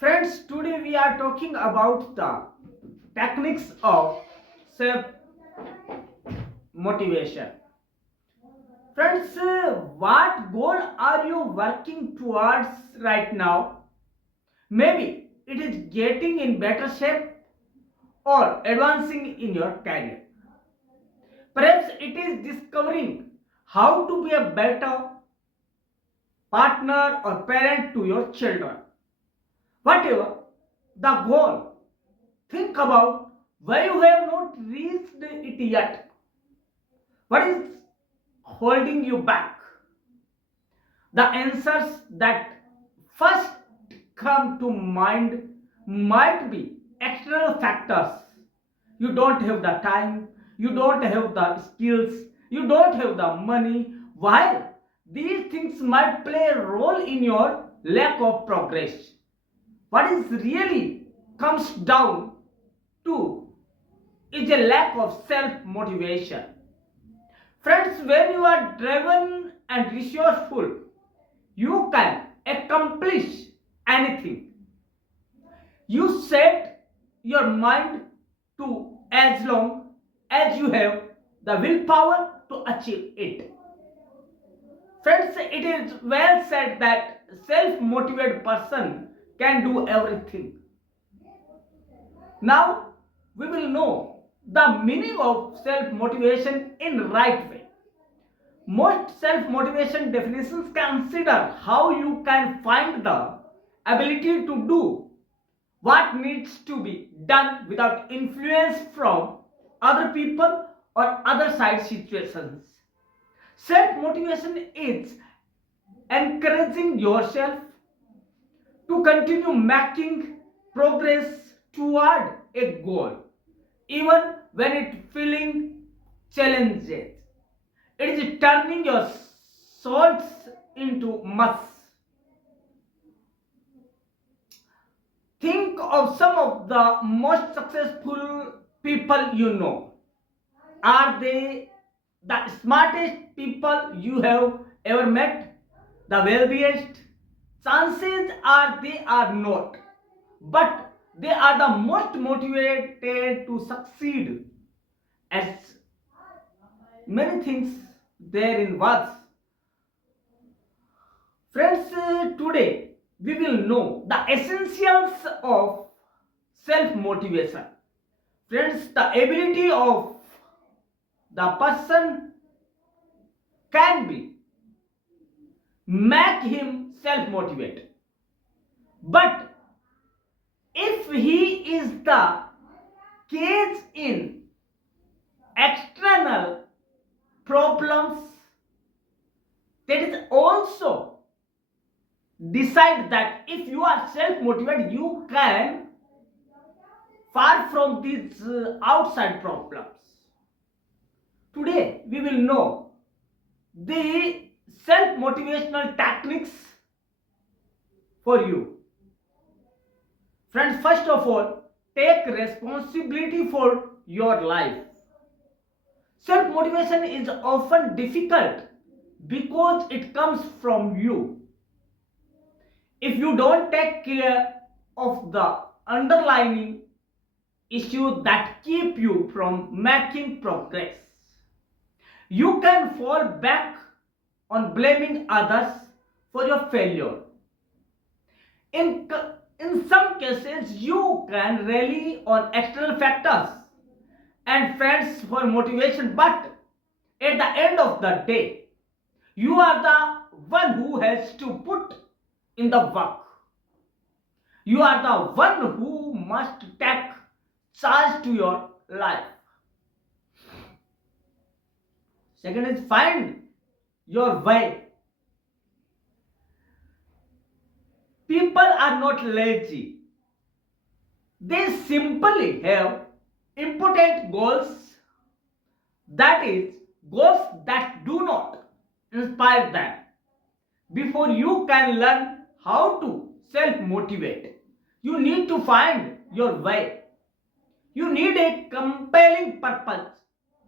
Friends, today we are talking about the techniques of self motivation. Friends, what goal are you working towards right now? Maybe it is getting in better shape or advancing in your career. Perhaps it is discovering how to be a better partner or parent to your children. Whatever the goal, think about why you have not reached it yet. What is holding you back? The answers that first come to mind might be external factors. You don't have the time, you don't have the skills, you don't have the money. While these things might play a role in your lack of progress, what is really comes down to is a lack of self motivation. Friends, when you are driven and resourceful, you can accomplish anything you set your mind to, as long as you have the willpower to achieve it. Friends, it is well said that self motivated person can do everything. Now we will know the meaning of self motivation in right way. Most self motivation definitions consider how you can find the ability to do what needs to be done without influence from other people or other side situations. Self motivation is encouraging yourself to continue making progress toward a goal, even when it feeling challenges. It is turning your salts into mush. Think of some of the most successful people you know. Are they the smartest people you have ever met? The wealthiest? Chances are they are not. But they are the most motivated to succeed. As many things there in words. Friends, today we will know the essentials of self motivation. Friends, the ability of the person can be make him self motivated. But if he is the case in external problems, that is also decide that if you are self motivated, you can far from these outside problems. Today we will know the self motivational techniques for you. Friends, first of all, take responsibility for your life. Self motivation is often difficult because it comes from you. If you don't take care of the underlying issues that keep you from making progress, you can fall back on blaming others for your failure. In, in some cases, you can rely on external factors and friends for motivation, but at the end of the day, you are the one who has to put in the work. You are the one who must take charge to your life. Second is find your way. People are not lazy. They simply have important goals, that is, goals that do not inspire them. Before you can learn how to self motivate, you need to find your way. You need a compelling purpose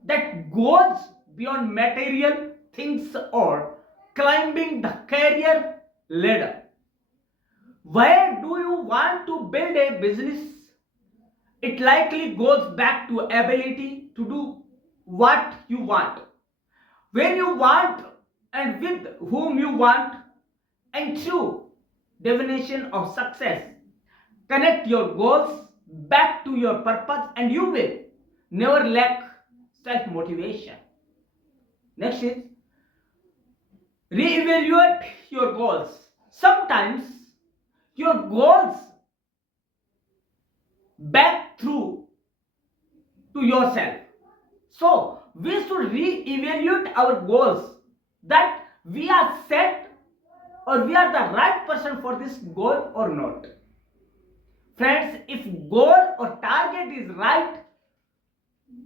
that goes beyond material things or climbing the career ladder. Where do you want to build a business? It likely goes back to ability to do what you want, when you want, and with whom you want, and true definition of success. Connect your goals back to your purpose and you will never lack self motivation. Next is reevaluate your goals. Sometimes your goals back through to yourself. So we should re-evaluate our goals, that we are set or we are the right person for this goal or not. Friends, if goal or target is right,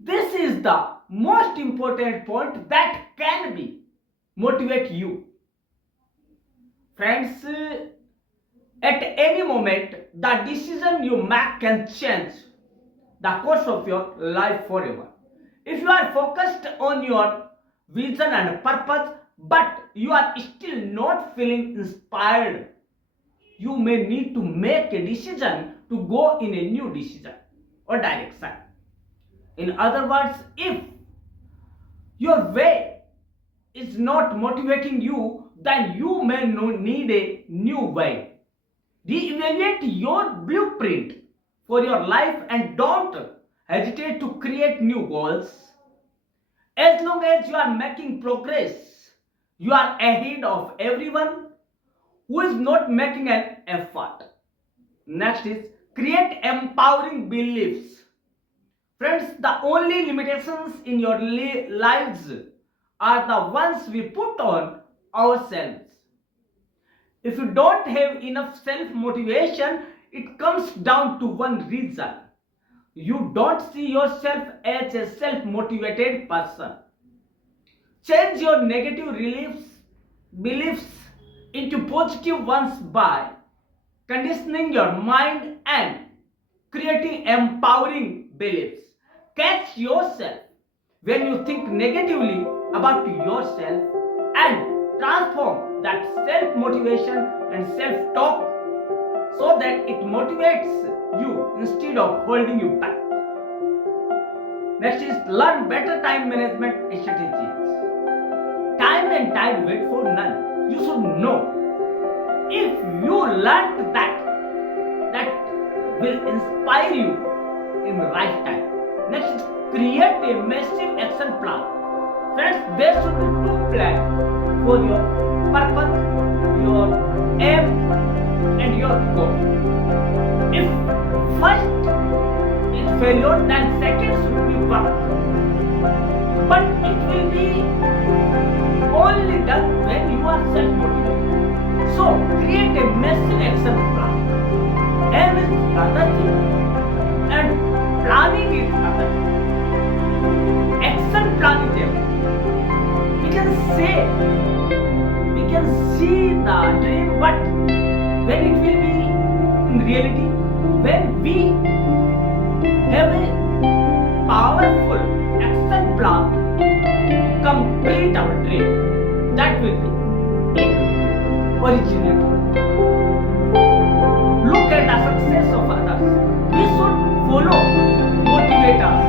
this is the most important point that can be motivate you. Friends, at any moment, the decision you make can change the course of your life forever. If you are focused on your vision and purpose, but you are still not feeling inspired, you may need to make a decision to go in a new decision or direction. In other words, if your way is not motivating you, then you may need a new way. Reevaluate your blueprint for your life and don't hesitate to create new goals. As long as you are making progress, you are ahead of everyone who is not making an effort. Next is create empowering beliefs. Friends, the only limitations in your lives are the ones we put on ourselves. If you don't have enough self motivation, it comes down to one reason: you don't see yourself as a self motivated person. Change your negative beliefs into positive ones by conditioning your mind and creating empowering beliefs. Catch yourself when you think negatively about yourself and transform that self motivation and self talk so that it motivates you instead of holding you back. Next is learn better time management strategies. Time and tide wait for none. You should know. If you learn that will inspire you in the right time. Next is create a massive action plan. Friends, there should be two plans for your purpose, your aim, and your goal. If first is failure, then second should be work. But it will be only done when you are self-motivated. So create a massive action plan. Aim is other thing and planning is other thing. Action plan is everything. We can see the dream, but when it will be in reality, when we have a powerful action plan to complete our dream, that will be originality. Look at the success of others. We should follow, motivate us.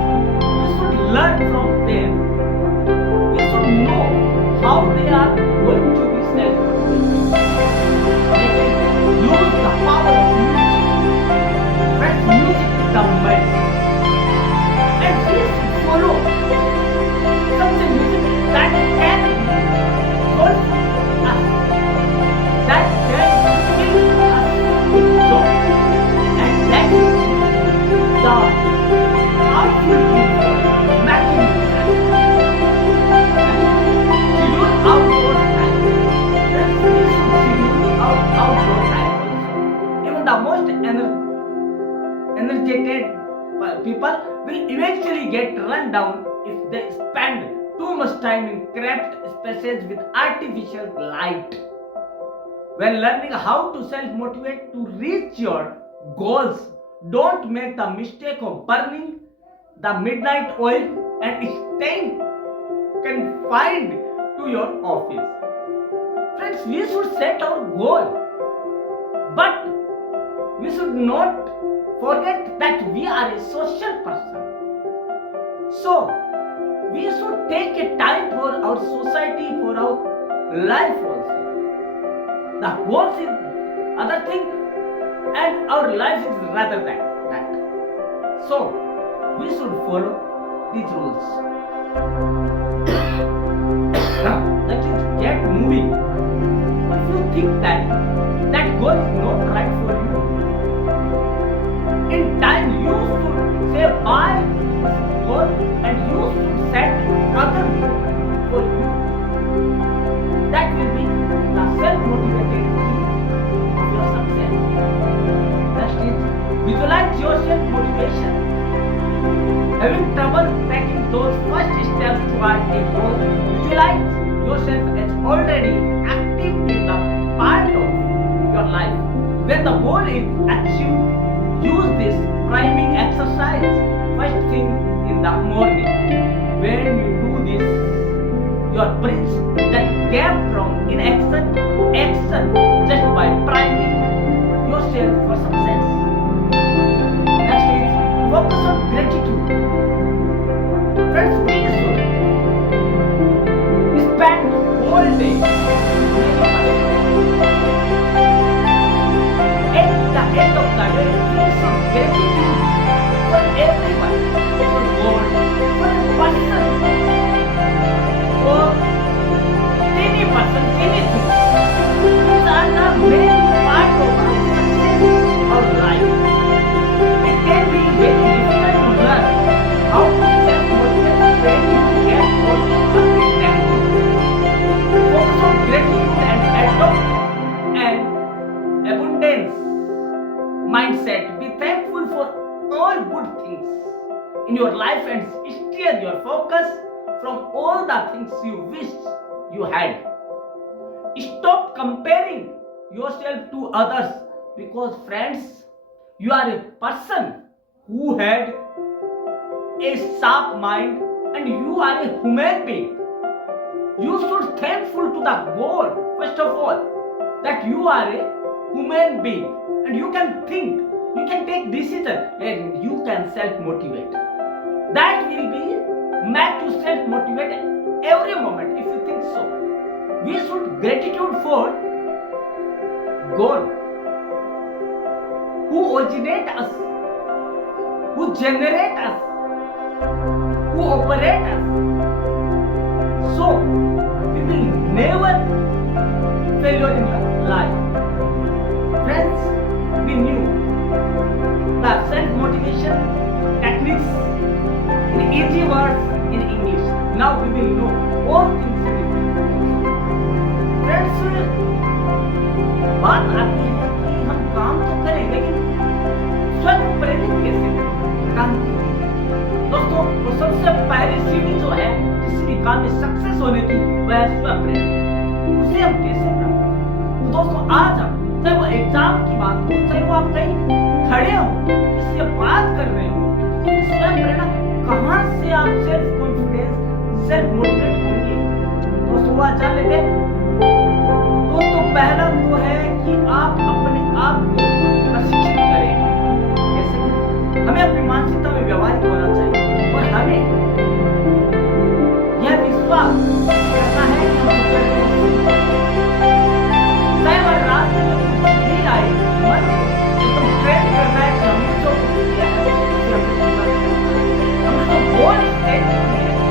We should learn from them. We should know how they are going to be self-motivated. Use the power of music. Friends, music is the medicine. And we should follow such a music that can be good for us, that can fill us with joy, and that is the powerful thing for making schedule outdoor time. Friends, we should schedule outdoor time also. Even the most energetic people will eventually get run down if they spend too much time in cramped spaces with artificial light. When learning how to self-motivate to reach your goals, don't make the mistake of burning the midnight oil and staying confined to your office. Friends, we should set our goal, but not forget that we are a social person. So we should take a time for our society, for our life also. The goals is other thing and our life is rather than that. So we should follow these rules. That is get moving. If you think that goal is not right for you, in time you should say bye to this goal and you should set other goal for you. That will be the self-motivated key of your success. Next is visualize yourself motivation. Having trouble taking those first steps toward a goal, visualize yourself as already active in the part of your life. When the goal is achieved, use this priming exercise first thing in the morning. When you do this, your bridge that gap from inaction to action just by priming yourself for success. Next is focus on gratitude. Friends, we should spend the whole day at the end of the day feel some gratitude for everyone, for God, for a person, for any person, anything. These are the main part of our life. It can be very difficult to learn how to self-motivate when you get all unprepared. Focus on gratitude and adopt an abundance mindset. Be thankful for all good things in your life and steer your focus from all the things you wish you had. Stop comparing yourself to others because, friends, you are a person who had a sharp mind and you are a human being. You should be thankful to the God, first of all, that you are a human being and you can think, you can take decision and you can self-motivate. That will be make you self-motivate every moment if you think so. We should gratitude for God who originate us, who generate us, who operate us. So we will never failure in your life. Friends, we knew the self-motivation techniques in easy words in English. Now we will know all things in English. Friends, बात आती है कि हम काम तो करें लेकिन स्वयं प्रेरित कैसे करें काम को? दोस्तों, वो सबसे पहली सीढ़ी जो है किसी भी काम में सक्सेस होने की वह है स्वयं प्रेरित। उसे हम कैसे प्राप्त करें? तो दोस्तों, आज हम चाहे वो एग्जाम की बात हो, चाहे वो आप कहीं खड़े हो, किसी से बात कर रहे हो, तो स्वयं प्रेरणा कहाँ से आप सेल्फ कॉन्फिडेंस, सेल्फ मोटिवेट होंगे? दोस्तों, वो जान लेते हैं। दोस्तों, पहला तो है कि आप अपने आप को प्रशिक्षित करें। कैसे करें? हमें अपनी मानसिकता में व्यवहारिक होना चाहिए और हमें यह विश्वास करना है कि हम चाहे वह रास्ते में कुछ भी आए, मन एकदम ट्रेन करना है कि हमने जो कुछ किया है उसे हमने पूरा करना है। हमने जो गोल सेट किए हैं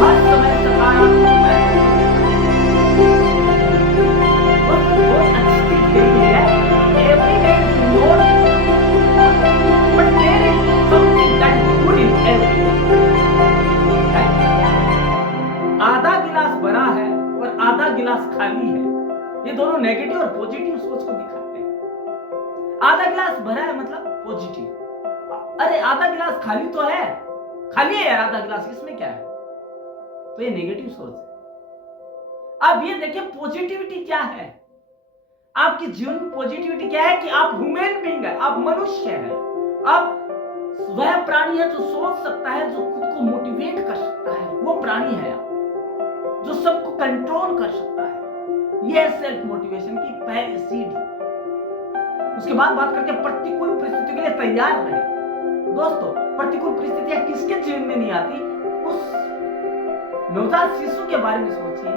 हर समय सकारात्मक आधा गिलास भरा है और आधा गिलास खाली है। ये दोनों नेगेटिव और पॉजिटिव सोच को दिखाते हैं। आधा गिलास भरा है मतलब पॉजिटिव, अरे आधा गिलास खाली तो है, खाली है यार आधा गिलास, इसमें क्या है? तो ये नेगेटिव सोच है। अब ये देखिए पॉजिटिविटी क्या है। आपके जीवन में पॉजिटिविटी क्या है कि आप ह्यूमन बीइंग है, आप मनुष्य है, आप वह प्राणी है जो सोच सकता है, जो खुद को मोटिवेट कर सकता है, वो प्राणी है आप, जो सबको कंट्रोल कर सकता है। यह सेल्फ मोटिवेशन की पहली सीढ़ी। उसके बाद बात करते हैं प्रतिकूल परिस्थितियों के लिए तैयार रहे। दोस्तों, प्रतिकूल परिस्थितियां किसके जीवन में नहीं आती? उस नवजात शिशु के बारे में सोचिए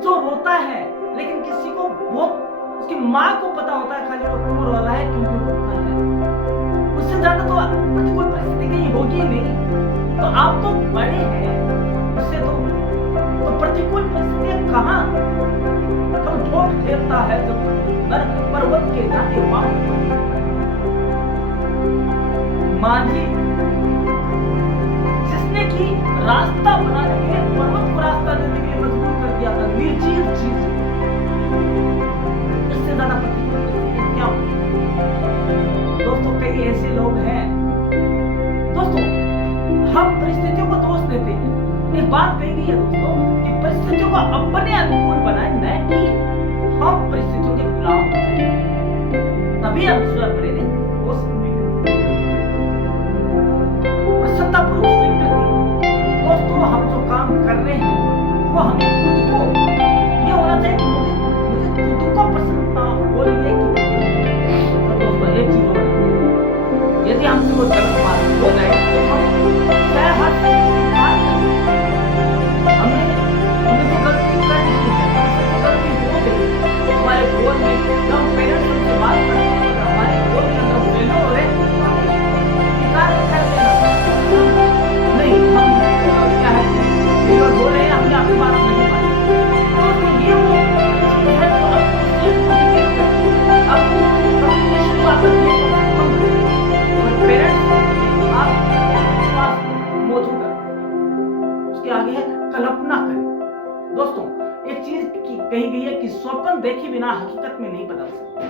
जो रोता है, लेकिन किसी को बहुत उसकी माँ को पता होता है खाली वो क्यों रो रहा है, क्यों रोता है। उससे ज्यादा तो प्रतिकूल परिस्थिति कहीं होगी नहीं। तो आप तो बड़े हैं, उससे तो प्रतिकूल परिस्थितियां कहाँ कब ठोक देता है जब नर्क पर्वत के जाते मांझी जिसने की रास्ता बनाने के लिए पर्वत को रास्ता देने के लिए मजबूर कर दिया था, निर्जीव चीज। इससे ज्यादा प्रतिकूल परिस्थितियां क्या होगी? दोस्तों, कई ऐसे लोग हैं, दोस्तों हम परिस्थितियों को दोष देते हैं। एक बात कही गई है दोस्तों कि परिस्थितियों को अपने अनुकूल बनाए, न कि हम परिस्थितियों के गुलाम हो जाए, तभी हम स्वयं प्रेरित हो सकते हैं। प्रसन्नतापूर्वक स्वीकृति। दोस्तों, हम जो काम कर रहे हैं वो हमें खुद को ये होना चाहिए कि मुझे खुद को प्रसन्नता हो रही है कि तो दोस्तों एक चीज और, यदि हमसे कोई गलत बात हो जाए तो हम कल्पना करें। दोस्तों, एक चीज कही गई है कि स्वप्न देखे बिना हकीकत में नहीं बदल सकते।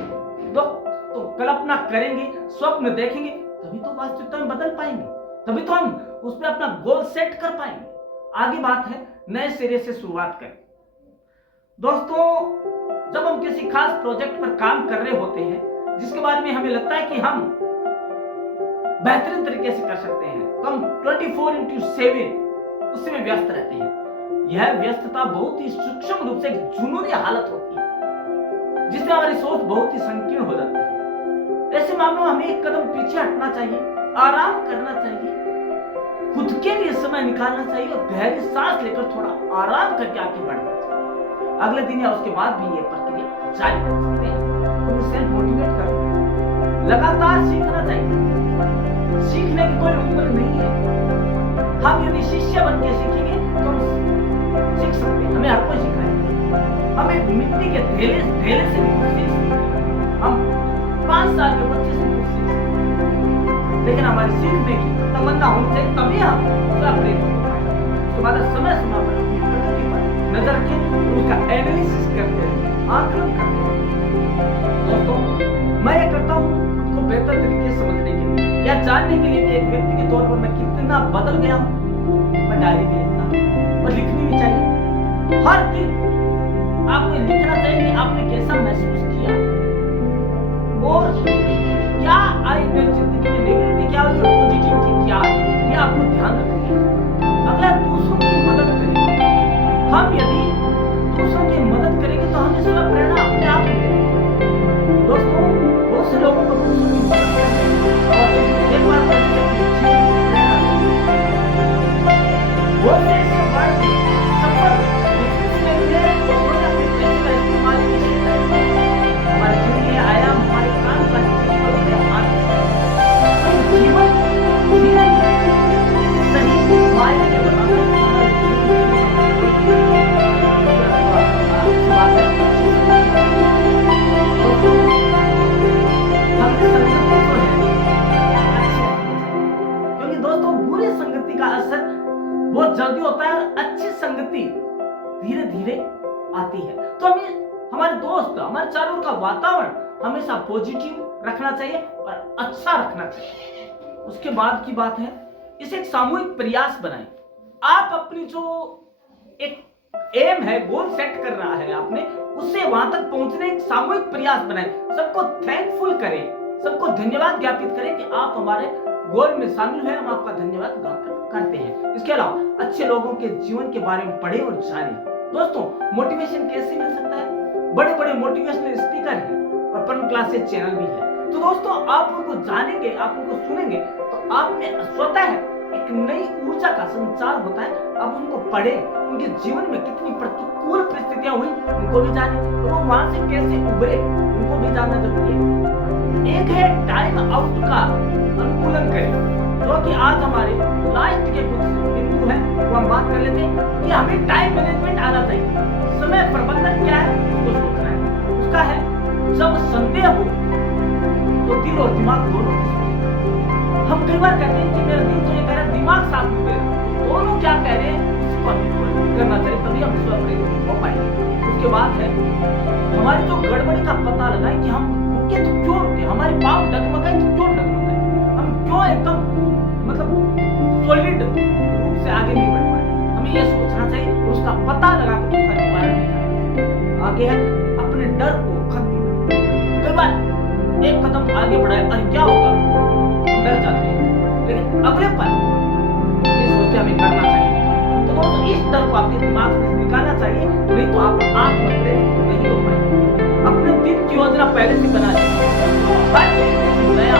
दोस्तों, कल्पना करेंगे, स्वप्न देखेंगे, तभी तो वास्तविकता में बदल पाएंगे, तभी तो हम उस पर अपना गोल सेट कर पाएंगे। आगे बात है नए सिरे से शुरुआत करें। दोस्तों, जब हम किसी खास प्रोजेक्ट पर काम कर रहे होते हैं जिसके बारे में हमें लगता है कि हम बेहतरीन तरीके से कर सकते हैं, तो हम 24/7 उसमें व्यस्त रहते हैं। यह व्यस्तता बहुत ही सूक्ष्म रूप से एक जुनूनी हालत होती है जिससे हमारी सोच बहुत ही संकीर्ण हो जाती है। ऐसे मामलों में हमें एक कदम पीछे हटना चाहिए, आराम करना चाहिए, खुद के लिए समय निकालना चाहिए और गहरी सांस लेकर थोड़ा आराम करके आगे बढ़ना चाहिए। अगले दिन या उसके बाद भी ये प्रक्रिया जारी रख सकते हैं। सेल्फ मोटिवेट करो, लगातार सीखना चाहिए। सीखने की कोई उम्र नहीं है। हम यदि शिष्य बन के सीखेंगे तो सीख सकते हैं, हमें हर कोई सिखाएगा। हमें मिट्टी के ढेले से भी कुछ सीख सकते हैं, हम 5 साल के बच्चे से कुछ सीख सकते हैं, लेकिन हमारी सीखने की तमन्ना होनी चाहिए, तभी हम उसका प्रेरित हो पाएंगे। उसके बाद समय पर अपनी प्रगति पर नजर रखें, उसका एनालिसिस करते हैं, आकलन करते हैं। दोस्तों, मैं ये करता हूँ खुद को बेहतर तरीके से समझने के लिए या जानने के लिए कि एक व्यक्ति के तौर पर मैं कितना बदल गया हूँ। मैं डायरी में लिखता हूँ और लिखनी भी चाहिए। हर दिन आपको लिखना चाहिए कि आपने कैसा महसूस किया और क्या आई मेरी जिंदगी में नेगेटिविटी क्या हुई और पॉजिटिविटी क्या है, ये आपको ध्यान रखना है। अगला, दूसरों की मदद करें। हम यदि दूसरों की मदद करेंगे तो हमें स्वयं प्रेरणा अपने आप मिलेगी। दोस्तों, बहुत से लोगों को दूसरों की मदद करनी और एक बार बहुत जल्दी होता है और अच्छी संगति धीरे धीरे आती है। तो हमें हमारे दोस्त, हमारे चारों का वातावरण हमेशा पॉजिटिव रखना चाहिए और अच्छा रखना चाहिए। उसके बाद की बात है, इसे एक सामूहिक प्रयास बनाएं। आप अपनी जो एक एम है, गोल सेट कर रहा है आपने, उससे वहां तक पहुंचने एक सामूहिक प्रयास बनाएं। सबको थैंकफुल करें, सबको धन्यवाद ज्ञापित करें कि आप हमारे गोल में शामिल हुए, हम आपका धन्यवाद करते हैं। इसके अलावा अच्छे लोगों के जीवन के बारे में पढ़ें और जानें। दोस्तों मोटिवेशन कैसे मिल सकता है? बड़े बड़े मोटिवेशनल स्पीकर हैं और परम क्लासेस चैनल भी है। तो दोस्तों आप उनको जानेंगे, आप उनको सुनेंगे तो आप में स्वतः एक नई ऊर्जा का संचार होता है। आप उनको पढ़ें, उनके जीवन में कितनी प्रतिकूल परिस्थितियां हुई उनको भी जाने, और वो वहां से कैसे उभरे उनको भी जानना जरूरी है। एक है टाइम आउट का अनुकूलन करें, जो कि आज हमारे लास्ट के कुछ बिंदु है वो हम बात कर लेते हैं कि हमें टाइम मैनेजमेंट आना चाहिए। समय प्रबंधन क्या है उसको सोचना है। उसका है जब संदेह हो तो दिल और दिमाग दोनों की सुनिए। हम कई बार कहते हैं कि मेरा दिल तो ये कह रहा है, दिमाग साथ में कह रहा है, दोनों क्या कह रहे हैं उसको हमें करना चाहिए, तभी हम स्वप्रेरित हो पाएंगे। उसके बाद है हमारी जो गड़बड़ी का पता लगाए कि हम रुके तो क्यों रुके, हमारे पाँव डगमगाए तो क्यों डगमगाए, हम क्यों एकदम मतलब सॉलिड रूप से आगे नहीं बढ़ पाए। हमें यह सोचना चाहिए, उसका पता लगा कर उसका निवारण भी करना चाहिए। आगे है अपने डर को खत्म करें। कई बार एक कदम आगे बढ़ाए और क्या होगा डर जाते हैं, लेकिन अगले पल ये सोचते हमें करना चाहिए। तो दोस्तों इस डर को आपके दिमाग से निकालना चाहिए, नहीं तो आप आत्मप्रेरित नहीं हो पाएंगे। अपने दिन की योजना पहले से बना लीजिए। हर दिन नया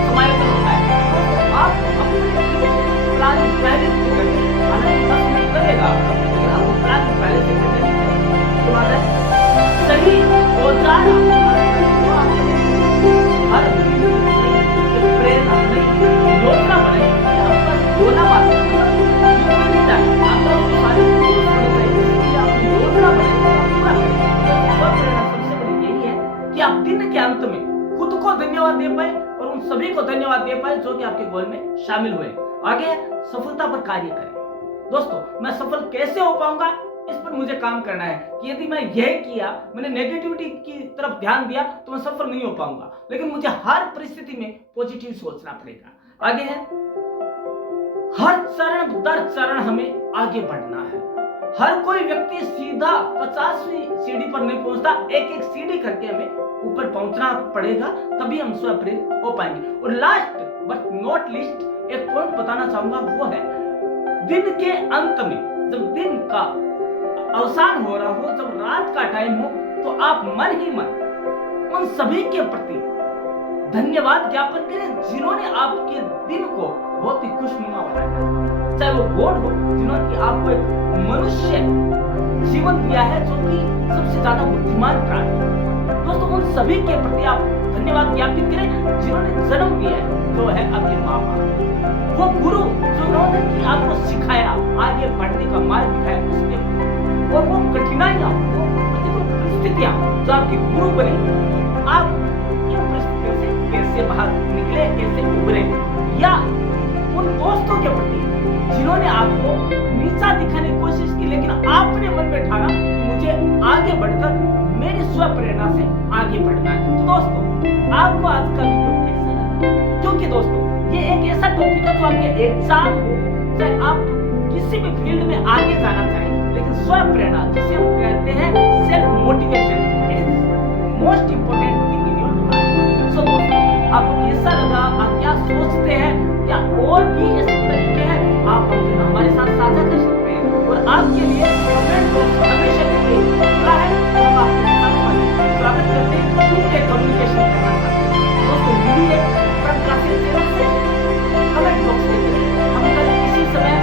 समायोजन होता है। आप प्लानिंग पहले से करें, हालांकि 10 मिनट लगेगा लेकिन आपको प्लानिंग पहले से करनी चाहिए। उसके बाद है सही औजार हर दिन प्रेरणा नहीं योजना बनाए, आपका योजना बनाए नहीं चाहिए, आपका सारी योजना बनाए पूरा करें। सबसे बड़ी यही है कि आप दिन के अंत में खुद को धन्यवाद दे पाए और उन सभी को धन्यवाद दे पाए जो कि आपके गोल में शामिल हुए। आगे सफलता पर कार्य करें। दोस्तों मैं सफल कैसे हो पाऊंगा, इस पर मुझे काम करना है कि यदि मैं यह किया, मैंने नेगेटिविटी की तरफ ध्यान दिया तो मैं सफल नहीं हो पाऊंगा, लेकिन मुझे हर परिस्थिति में पॉजिटिव सोचना पड़ेगा। आगे है हर चरण दर चरण हमें आगे बढ़ना है। हर कोई व्यक्ति सीधा 50वीं सीढ़ी पर नहीं पहुंचता, एक एक सीढ़ी करके हमें ऊपर पहुंचना पड़ेगा, तभी हम स्वप्रेरित हो पाएंगे। और लास्ट बट नॉट लीस्ट एक पॉइंट बताना चाहूंगा, वो है दिन के अंत में जब दिन का अवसान हो रहा हो, जब रात का टाइम हो, तो आप मन ही मन उन सभी के प्रति धन्यवाद ज्ञापन करें जिन्होंने आपके दिन को बहुत ही खुशनुमा बनाया। चाहे वो गॉड हो जिन्होंने आपको एक मनुष्य जीवन दिया है जो कि सबसे ज्यादा बुद्धिमान प्राणी है। दोस्तों उन सभी के प्रति आप धन्यवाद ज्ञापित करें जिन्होंने जन्म दिया है, जो है आपके माँ बाप, वो गुरु जो उन्होंने आपको सिखाया, आगे बढ़ने का मार्ग दिखाया उसके, और वो कठिनाइयां, वो प्रतिकूल परिस्थितियां जो आपकी गुरु बनी, आप इन परिस्थितियों से कैसे बाहर निकले, कैसे उभरे, या उन दोस्तों के प्रति जिन्होंने आपको नीचा दिखाने की कोशिश की लेकिन आपने मन में ठाना मुझे आगे बढ़कर मेरी स्व प्रेरणा से आगे बढ़ना है। तो दोस्तों आपको आज का वीडियो कैसा लगा? क्योंकि दोस्तों ये एक ऐसा टॉपिक है जो आपके एग्जाम हो, चाहे आप किसी भी फील्ड में आगे जाना चाहें, लेकिन स्व प्रेरणा जिसे हम कहते हैं self motivation, it is most important thing in your life. So दोस्तों आपको कैसा लगा, आप क्या सोचते हैं, क्या और भी ऐसे तरीके हैं आप हमारे साथ साझा कर सकते हैं, और आपके लिए कमेंट बॉक्स हमेशा के लिए खुला है। हम आपके साथ स्वागत करते हैं, उनके कम्युनिकेशन करना चाहते हैं। दोस्तों मिलिए परम क्लासेस चैनल से, कमेंट बॉक्स में हम कल इसी समय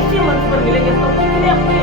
इसी मंच पर मिलेंगे, तो अपने